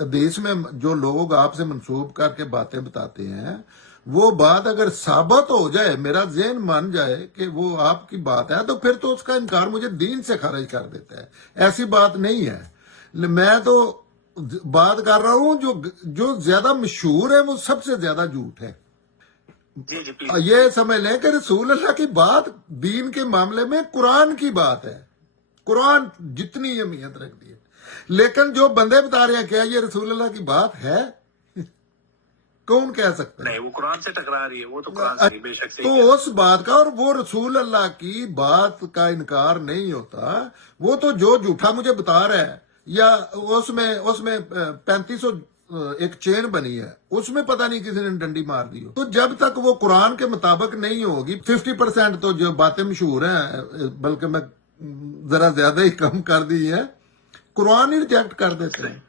हदीस में जो लोग आपसे मंसूब करके बातें बताते हैं, वो बात अगर साबित हो जाए, मेरा ज़हन मान जाए कि वो आपकी बात है, तो फिर तो उसका इनकार मुझे दीन से खारिज कर देता है। ऐसी बात नहीं है। मैं तो बात कर रहा हूं जो जो ज्यादा मशहूर है वो सबसे ज्यादा झूठ है। जी जी प्लीज। ये समझ लें कि रसूल अल्लाह की बात दीन के मामले में कुरान की बात है। कुरान जितनी अहमियत रखती है, लेकिन जो बंदे बता रहे हैं क्या ये रसूल अल्लाह की बात है? कौन कह सकता है? नहीं, वो कुरान से टकरा रही है, वो तो कुरान से बेशक से तो उस बात का, और वो रसूल अल्लाह की बात का इनकार नहीं होता। वो तो जो झूठा मुझे बता रहा है, या उसमें उसमें 3500 एक चेन बनी है, उसमें पता नहीं किसी ने डंडी मार दी हो, तो जब तक वो कुरान के मुताबिक नहीं होगी, 50% तो जो बातें मशहूर हैं, बल्कि मैं जरा ज्यादा ही कम कर दी है, कुरान ही रिजेक्ट कर देते हैं।